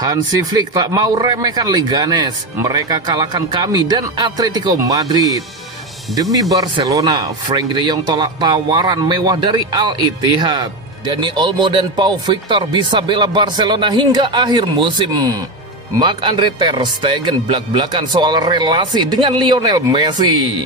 Hansi Flick tak mau remehkan Leganes, mereka kalahkan kami dan Atletico Madrid. Demi Barcelona, Frenkie de Jong tolak tawaran mewah dari Al-Ittihad. Dani Olmo dan Pau Victor bisa bela Barcelona hingga akhir musim. Marc-Andre ter Stegen belak-belakan soal relasi dengan Lionel Messi.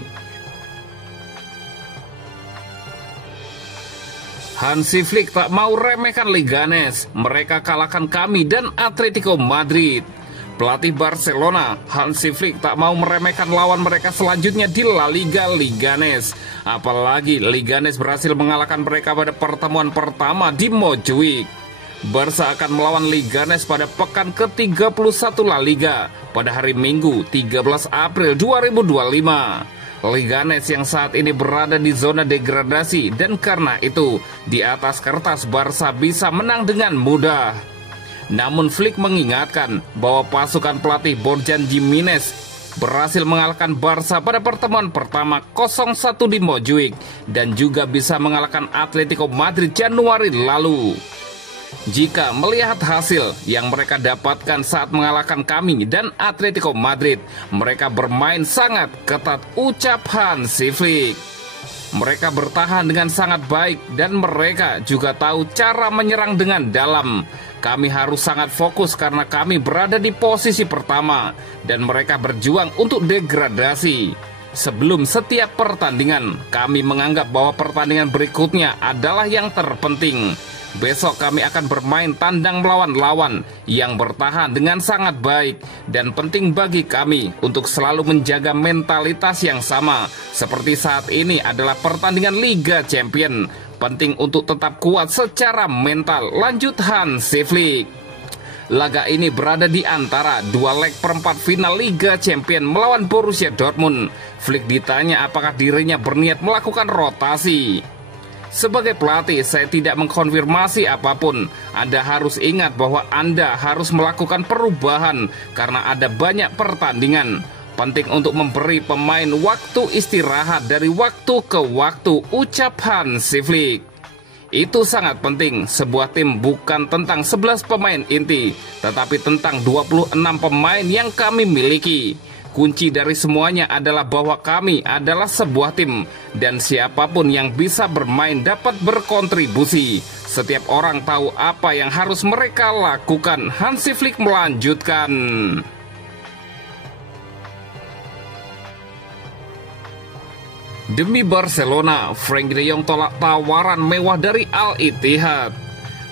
Hansi Flick tak mau remehkan Leganes, mereka kalahkan kami dan Atletico Madrid. Pelatih Barcelona, Hansi Flick tak mau meremehkan lawan mereka selanjutnya di La Liga Leganes. Apalagi Leganes berhasil mengalahkan mereka pada pertemuan pertama di Montjuic. Barca akan melawan Leganes pada pekan ke-31 La Liga pada hari Minggu 13 April 2025. Leganes yang saat ini berada di zona degradasi dan karena itu di atas kertas Barca bisa menang dengan mudah. Namun Flick mengingatkan bahwa pasukan pelatih Borjan Giménez berhasil mengalahkan Barca pada pertemuan pertama 0-1 di Montjuic dan juga bisa mengalahkan Atletico Madrid Januari lalu. Jika melihat hasil yang mereka dapatkan saat mengalahkan kami dan Atletico Madrid, mereka bermain sangat ketat, ucap Hansi Flick. Mereka bertahan dengan sangat baik dan mereka juga tahu cara menyerang dengan dalam. Kami harus sangat fokus karena kami berada di posisi pertama dan mereka berjuang untuk degradasi. Sebelum setiap pertandingan, kami menganggap bahwa pertandingan berikutnya adalah yang terpenting. Besok kami akan bermain tandang melawan lawan yang bertahan dengan sangat baik dan penting bagi kami untuk selalu menjaga mentalitas yang sama. Seperti saat ini adalah pertandingan Liga Champion, penting untuk tetap kuat secara mental, lanjut Hansi Flick. Laga ini berada di antara dua leg perempat final Liga Champion melawan Borussia Dortmund. Flick ditanya apakah dirinya berniat melakukan rotasi. Sebagai pelatih, saya tidak mengkonfirmasi apapun. Anda harus ingat bahwa Anda harus melakukan perubahan karena ada banyak pertandingan. Penting untuk memberi pemain waktu istirahat dari waktu ke waktu, ucap Hansi Flick. Itu sangat penting. Sebuah tim bukan tentang 11 pemain inti, tetapi tentang 26 pemain yang kami miliki. Kunci dari semuanya adalah bahwa kami adalah sebuah tim dan siapapun yang bisa bermain dapat berkontribusi. Setiap orang tahu apa yang harus mereka lakukan, Hansi Flick melanjutkan. Demi Barcelona, Frenkie de Jong tolak tawaran mewah dari Al-Ittihad.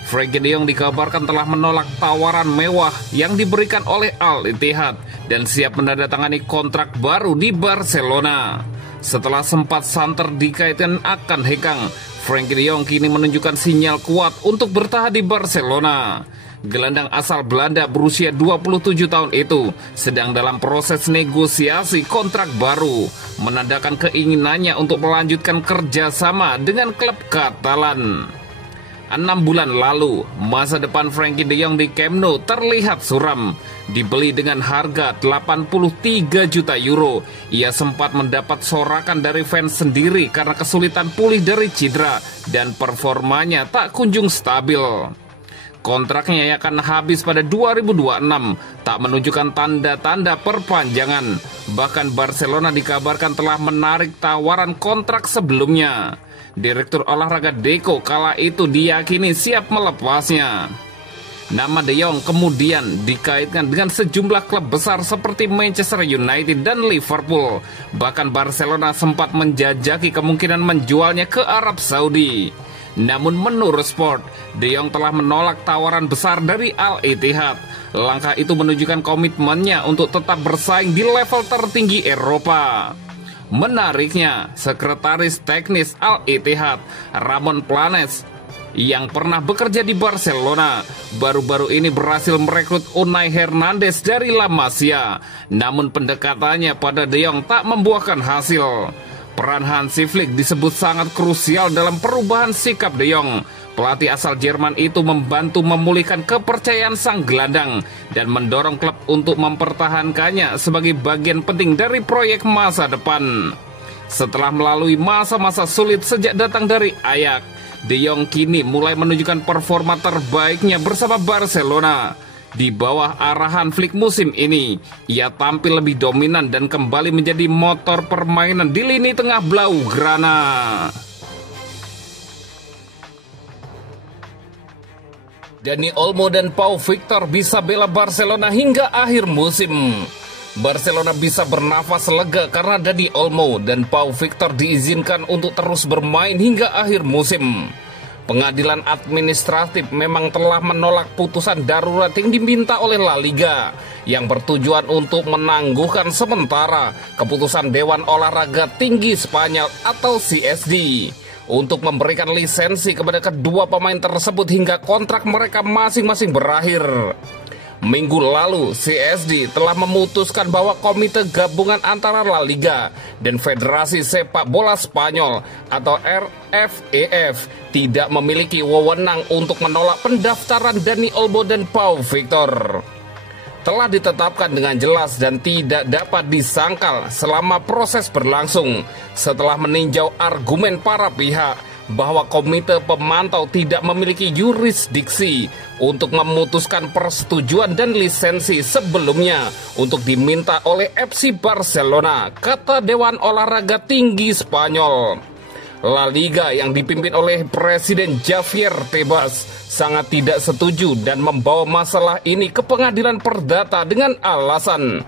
Frenkie de Jong dikabarkan telah menolak tawaran mewah yang diberikan oleh Al-Ittihad dan siap menandatangani kontrak baru di Barcelona. Setelah sempat santer dikaitkan akan hengkang, Frenkie de Jong kini menunjukkan sinyal kuat untuk bertahan di Barcelona. Gelandang asal Belanda berusia 27 tahun itu sedang dalam proses negosiasi kontrak baru, menandakan keinginannya untuk melanjutkan kerjasama dengan klub Katalan. 6 bulan lalu, masa depan Frenkie de Jong di Camp Nou terlihat suram. Dibeli dengan harga 83 juta euro, ia sempat mendapat sorakan dari fans sendiri karena kesulitan pulih dari cedera dan performanya tak kunjung stabil. Kontraknya yang akan habis pada 2026 tak menunjukkan tanda-tanda perpanjangan. Bahkan Barcelona dikabarkan telah menarik tawaran kontrak sebelumnya. Direktur olahraga Deco kala itu diyakini siap melepasnya. Nama De Jong kemudian dikaitkan dengan sejumlah klub besar seperti Manchester United dan Liverpool. Bahkan Barcelona sempat menjajaki kemungkinan menjualnya ke Arab Saudi. Namun menurut Sport, De Jong telah menolak tawaran besar dari Al-Ittihad. Langkah itu menunjukkan komitmennya untuk tetap bersaing di level tertinggi Eropa. Menariknya, sekretaris teknis Al-Ittihad, Ramon Planes, yang pernah bekerja di Barcelona, baru-baru ini berhasil merekrut Unai Hernandez dari La Masia. Namun pendekatannya pada De Jong tak membuahkan hasil. Peran Hansi Flick disebut sangat krusial dalam perubahan sikap De Jong. Pelatih asal Jerman itu membantu memulihkan kepercayaan sang gelandang dan mendorong klub untuk mempertahankannya sebagai bagian penting dari proyek masa depan. Setelah melalui masa-masa sulit sejak datang dari Ajax, De Jong kini mulai menunjukkan performa terbaiknya bersama Barcelona. Di bawah arahan Flick musim ini, ia tampil lebih dominan dan kembali menjadi motor permainan di lini tengah Blaugrana. Dani Olmo dan Pau Victor bisa bela Barcelona hingga akhir musim. Barcelona bisa bernafas lega karena Dani Olmo dan Pau Victor diizinkan untuk terus bermain hingga akhir musim. Pengadilan administratif memang telah menolak putusan darurat yang diminta oleh La Liga yang bertujuan untuk menangguhkan sementara keputusan Dewan Olahraga Tinggi Spanyol atau CSD untuk memberikan lisensi kepada kedua pemain tersebut hingga kontrak mereka masing-masing berakhir. Minggu lalu, CSD telah memutuskan bahwa komite gabungan antara La Liga dan Federasi Sepak Bola Spanyol atau RFEF tidak memiliki wewenang untuk menolak pendaftaran Dani Olmo dan Pau Victor. Telah ditetapkan dengan jelas dan tidak dapat disangkal selama proses berlangsung setelah meninjau argumen para pihak bahwa komite pemantau tidak memiliki yurisdiksi untuk memutuskan persetujuan dan lisensi sebelumnya untuk diminta oleh FC Barcelona, kata Dewan Olahraga Tinggi Spanyol. La Liga yang dipimpin oleh Presiden Javier Tebas sangat tidak setuju dan membawa masalah ini ke pengadilan perdata dengan alasan,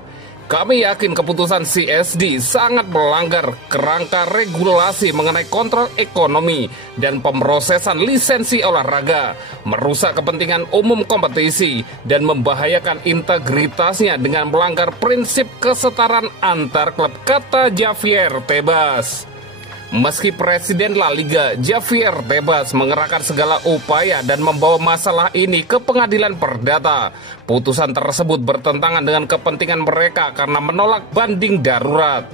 "Kami yakin keputusan CSD sangat melanggar kerangka regulasi mengenai kontrol ekonomi dan pemrosesan lisensi olahraga, merusak kepentingan umum kompetisi, dan membahayakan integritasnya dengan melanggar prinsip kesetaraan antar klub," kata Javier Tebas. Meski Presiden La Liga Javier Tebas mengerahkan segala upaya dan membawa masalah ini ke pengadilan perdata, putusan tersebut bertentangan dengan kepentingan mereka karena menolak banding darurat.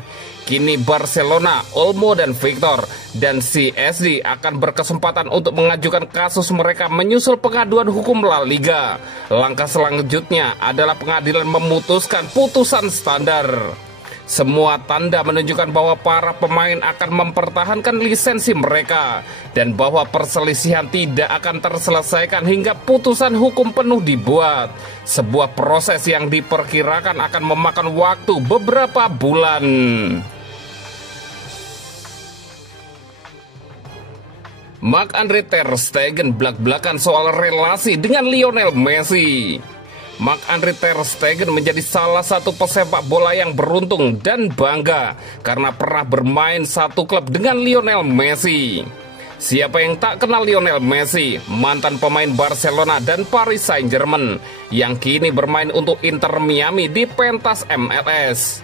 Kini Barcelona, Olmo dan Victor, dan CSD akan berkesempatan untuk mengajukan kasus mereka menyusul pengaduan hukum La Liga. Langkah selanjutnya adalah pengadilan memutuskan putusan standar. Semua tanda menunjukkan bahwa para pemain akan mempertahankan lisensi mereka dan bahwa perselisihan tidak akan terselesaikan hingga putusan hukum penuh dibuat. Sebuah proses yang diperkirakan akan memakan waktu beberapa bulan. Marc-Andre ter Stegen belak-belakan soal relasi dengan Lionel Messi. Marc-Andre ter Stegen menjadi salah satu pesepak bola yang beruntung dan bangga karena pernah bermain satu klub dengan Lionel Messi. Siapa yang tak kenal Lionel Messi, mantan pemain Barcelona dan Paris Saint-Germain yang kini bermain untuk Inter Miami di pentas MLS.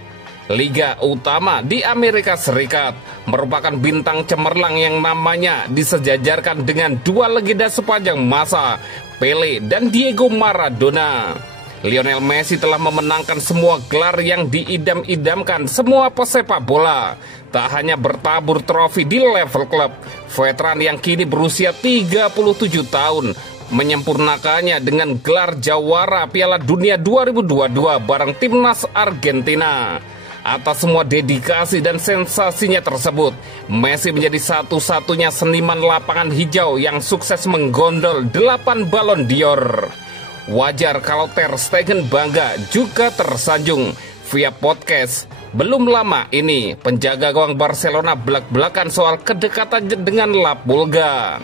Liga utama di Amerika Serikat, merupakan bintang cemerlang yang namanya disejajarkan dengan dua legenda sepanjang masa, Pele dan Diego Maradona. Lionel Messi telah memenangkan semua gelar yang diidam-idamkan semua pesepak bola. Tak hanya bertabur trofi di level klub, veteran yang kini berusia 37 tahun menyempurnakannya dengan gelar jawara Piala Dunia 2022 bareng timnas Argentina. Atas semua dedikasi dan sensasinya tersebut, Messi menjadi satu-satunya seniman lapangan hijau yang sukses menggondol 8 Ballon d'Or. Wajar kalau ter Stegen bangga juga tersanjung. Via podcast, belum lama ini penjaga gawang Barcelona belak-belakan soal kedekatan dengan La Pulga.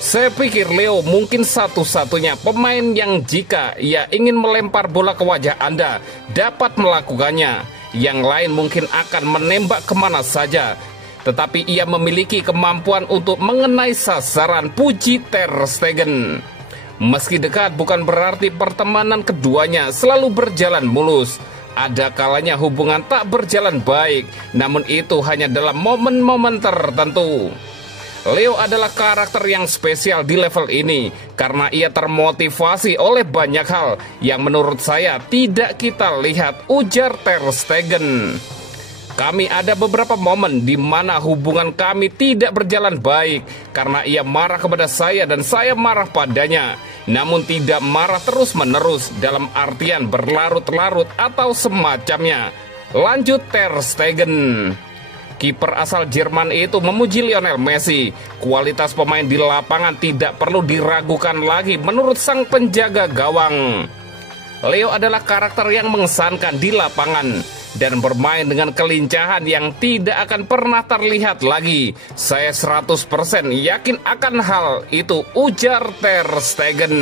Saya pikir Leo mungkin satu-satunya pemain yang jika ia ingin melempar bola ke wajah Anda dapat melakukannya. Yang lain mungkin akan menembak kemana saja, tetapi ia memiliki kemampuan untuk mengenai sasaran, puji ter Stegen. Meski dekat bukan berarti pertemanan keduanya selalu berjalan mulus. Ada kalanya hubungan tak berjalan baik, namun itu hanya dalam momen-momen tertentu. Leo adalah karakter yang spesial di level ini karena ia termotivasi oleh banyak hal yang menurut saya tidak kita lihat, ujar ter Stegen. Kami ada beberapa momen di mana hubungan kami tidak berjalan baik karena ia marah kepada saya dan saya marah padanya, namun tidak marah terus-menerus dalam artian berlarut-larut atau semacamnya, lanjut ter Stegen. Kiper asal Jerman itu memuji Lionel Messi. Kualitas pemain di lapangan tidak perlu diragukan lagi menurut sang penjaga gawang. Leo adalah karakter yang mengesankan di lapangan dan bermain dengan kelincahan yang tidak akan pernah terlihat lagi. Saya 100% yakin akan hal itu, ujar Ter Stegen.